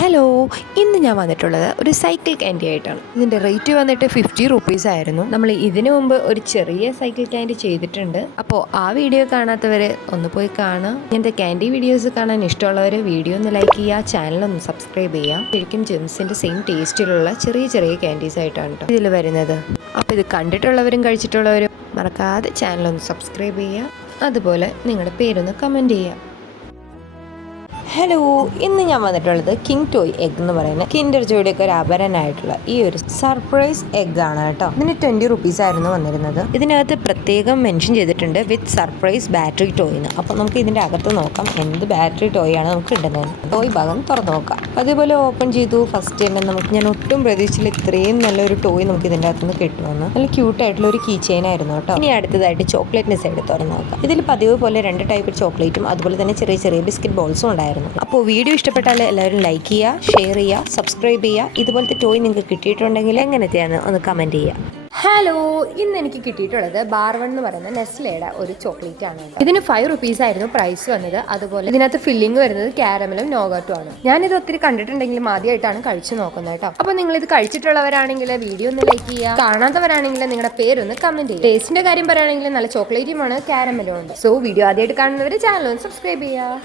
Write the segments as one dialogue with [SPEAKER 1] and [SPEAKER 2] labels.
[SPEAKER 1] Hello ഇന്ന് ഞാൻ വന്നിട്ടുള്ളത് ഒരു സൈക്കിൾ ക്യാൻഡി ആയിട്ടാണ്. ഇതിന്റെ റേറ്റ് വന്നിട്ട് ഫിഫ്റ്റി റുപ്പീസ് ആയിരുന്നു. നമ്മൾ ഇതിനു മുമ്പ് ഒരു ചെറിയ സൈക്കിൾ ക്യാൻഡി ചെയ്തിട്ടുണ്ട്. അപ്പോൾ ആ വീഡിയോ കാണാത്തവർ ഒന്ന് പോയി കാണുക. ഇങ്ങനത്തെ ക്യാൻഡി വീഡിയോസ് കാണാൻ ഇഷ്ടമുള്ളവർ വീഡിയോ ഒന്ന് ലൈക്ക് ചെയ്യുക. ചാനൽ ഒന്ന് സബ്സ്ക്രൈബ് ചെയ്യാം ശരിക്കും ജെംസിന്റെ സെയിം ടേസ്റ്റിലുള്ള ചെറിയ ചെറിയ ക്യാൻഡീസ് ആയിട്ടാണ് കേട്ടോ ഇതിൽ വരുന്നത്. അപ്പോൾ ഇത് കണ്ടിട്ടുള്ളവരും കഴിച്ചിട്ടുള്ളവരും മറക്കാതെ ചാനൽ ഒന്ന് സബ്സ്ക്രൈബ് ചെയ്യുക. അതുപോലെ നിങ്ങളുടെ പേരൊന്ന് കമന്റ് ചെയ്യുക. ഹലോ ഇന്ന് ഞാൻ വന്നിട്ടുള്ളത് കിങ് ടോയ് എഗ് എന്ന് പറയുന്ന കിൻഡർ ജോയുടെ ഒക്കെ ഒരു അപരനായിട്ടുള്ള ഈ ഒരു സർപ്രൈസ് എഗ് ആണ് കേട്ടോ. ഇതിന് ട്വന്റി റുപ്പീസ് ആയിരുന്നു വന്നിരുന്നത്. ഇതിനകത്ത് പ്രത്യേകം മെൻഷൻ ചെയ്തിട്ടുണ്ട് വിത്ത് സർപ്രൈസ് ബാറ്ററി ടോയ് എന്ന്. അപ്പോൾ നമുക്ക് ഇതിന്റെ അകത്ത് നോക്കാം എന്ത് ബാറ്ററി ടോയ് ആണ് നമുക്ക് കിട്ടുന്നത്. ടോയ് ഭാഗം തുറന്നു നോക്കാം. അതേപോലെ ഓപ്പൺ ചെയ്തു. ഫസ്റ്റ് തന്നെ നമുക്ക് ഞാൻ ഒട്ടും പ്രതീക്ഷിച്ചില്ല ഇത്രയും നല്ലൊരു ടോയ് നമുക്ക് ഇതിന്റെ അകത്ത് നിന്ന് കിട്ടുമെന്ന്. നല്ല ക്യൂട്ട് ആയിട്ടുള്ള ഒരു കീ ചെയിൻ ആയിരുന്നു കേട്ടോ. ഇനി അടുത്തതായിട്ട് ചോക്ലേറ്റിന്റെ സൈഡ് തുറന്നു നോക്കാം. ഇതിൽ പതിവ് പോലെ രണ്ട് ടൈപ്പ് ചോക്ലേറ്റും അതുപോലെ തന്നെ ചെറിയ ചെറിയ ബിസ്ക്കറ്റ് ബോൾസും ഉണ്ടായിരുന്നു. അപ്പോൾ വീഡിയോ ഇഷ്ടപ്പെട്ടാൽ എല്ലാവരും ലൈക്ക് ചെയ്യുക ഷെയർ ചെയ്യുക സബ്സ്ക്രൈബ് ചെയ്യുക. ഇതുപോലത്തെ ടോയ് നിങ്ങൾക്ക് കിട്ടിയിട്ടുണ്ടെങ്കിൽ എങ്ങനത്തെയാണ് ഒന്ന് കമന്റ് ചെയ്യുക. ഹലോ ഇന്ന് എനിക്ക് കിട്ടിയിട്ടുള്ളത് ബാർവൺ എന്ന് പറയുന്ന നെസ്ലയുടെ ഒരു ചോക്ലേറ്റ് ആണ്. ഇതിന് ഫൈവ് റുപ്പീസ് ആയിരുന്നു പ്രൈസ് വന്നത്. അതുപോലെ ഇതിനകത്ത് ഫില്ലിംഗ് വരുന്നത് കാരമലും നോഗാട്ടും ആണ്. ഞാനിത് ഒത്തിരി കണ്ടിട്ടുണ്ടെങ്കിൽ ആദ്യമായിട്ടാണ് കഴിച്ചു നോക്കുന്നത് കേട്ടോ. അപ്പോൾ നിങ്ങൾ ഇത് കഴിച്ചിട്ടുള്ളവരാണെങ്കിൽ വീഡിയോ ഒന്ന് ലൈക്ക് ചെയ്യുക. കാണാത്തവരാണെങ്കിൽ നിങ്ങളുടെ പേരൊന്ന് കമന്റ് ചെയ്യുക. ടേസ്റ്റിന്റെ കാര്യം പറയുകയാണെങ്കിൽ നല്ല ചോക്ലേറ്റുമാണ് കാരമലും ഉണ്ട്. സോ വീഡിയോ ആദ്യമായിട്ട് കാണുന്നവർ ചാനൽ ഒന്ന് സബ്സ്ക്രൈബ് ചെയ്യുക.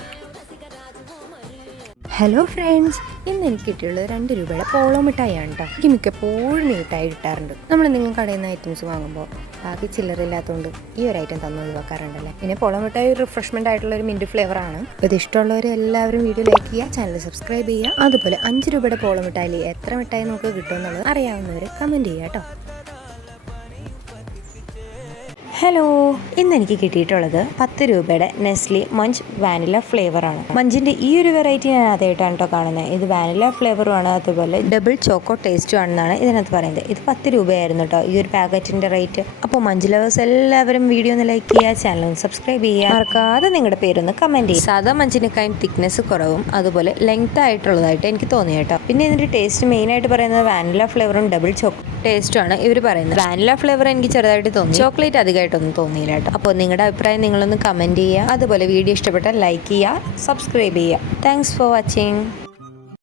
[SPEAKER 1] ഹലോ ഫ്രണ്ട്സ് ഇന്ന് എനിക്ക് കിട്ടിയുള്ളത് രണ്ട് രൂപയുടെ പോളോ മിഠായിയാണ് കേട്ടോ എനിക്ക് മിക്കപ്പോഴും മിഠായി കിട്ടാറുണ്ട്. നമ്മൾ എന്തെങ്കിലും കടയിൽ നിന്ന് ഐറ്റംസ് വാങ്ങുമ്പോൾ ബാക്കി ചില്ലറില്ലാത്തതുകൊണ്ട് ഈ ഒരു ഐറ്റം തന്നു ഒഴിവാക്കാറുണ്ടല്ലേ? പിന്നെ പോളോ മിഠായി ഒരു ആയിട്ടുള്ള ഒരു മിന്റ് ഫ്ലേവർ അപ്പോൾ ഇത് ഇഷ്ടമുള്ളവർ എല്ലാവരും വീഡിയോ ലൈക്ക് ചെയ്യുക ചാനൽ സബ്സ്ക്രൈബ് ചെയ്യുക. അതുപോലെ അഞ്ച് രൂപയുടെ പോളോ മിഠായിൽ എത്ര മിഠായി നമുക്ക് കിട്ടുമെന്നുള്ളത് അറിയാവുന്നവർ കമന്റ് ചെയ്യുക കേട്ടോ ഹലോ ഇന്ന് എനിക്ക് കിട്ടിയിട്ടുള്ളത് പത്ത് രൂപയുടെ നെസ്ലി മഞ്ച് വാനില ഫ്ലേവറാണ്. മഞ്ചിന്റെ ഈ ഒരു വെറൈറ്റി ഞാൻ ആദ്യമായിട്ടാണ് കേട്ടോ കാണുന്നത്. ഇത് വാനില ഫ്ലേവറും ആണ് അതുപോലെ ഡബിൾ ചോക്കോ ടേസ്റ്റും ആണെന്നാണ് ഇതിനകത്ത് പറയുന്നത്. ഇത് പത്ത് രൂപയായിരുന്നു കേട്ടോ ഈ ഒരു പാക്കറ്റിന്റെ റേറ്റ്. അപ്പോൾ മഞ്ച് ലവേഴ്സ് എല്ലാവരും വീഡിയോ ഒന്ന് ലൈക്ക് ചെയ്യുക ചാനൽ ഒന്ന് സബ്സ്ക്രൈബ് ചെയ്യുക. മറക്കാതെ നിങ്ങളുടെ പേരൊന്ന് കമന്റ് ചെയ്യുക. സാധാ മഞ്ചിനേക്കാളും തിക്നെസ് കുറവും അതുപോലെ ലെങ്ത് ആയിട്ടുള്ളതായിട്ട് എനിക്ക് തോന്നി കേട്ടോ പിന്നെ ഇതിന്റെ ടേസ്റ്റ് മെയിനായിട്ട് പറയുന്നത് വാനില ഫ്ലേവറും ഡബിൾ ചോക്കോ ടേസ്റ്റും ആണ് ഇവർ പറയുന്നത്. വാനില ഫ്ലേവർ എനിക്ക് ചെറുതായിട്ട് തോന്നി. ചോക്ലേറ്റ് അധികമായിട്ടൊന്നും തോന്നിയില്ല കേട്ടോ. അപ്പോൾ നിങ്ങളുടെ അഭിപ്രായം നിങ്ങളൊന്ന് കമന്റ് ചെയ്യുക. അതുപോലെ വീഡിയോ ഇഷ്ടപ്പെട്ടാൽ ലൈക്ക് ചെയ്യുക സബ്സ്ക്രൈബ് ചെയ്യുക. Thanks for watching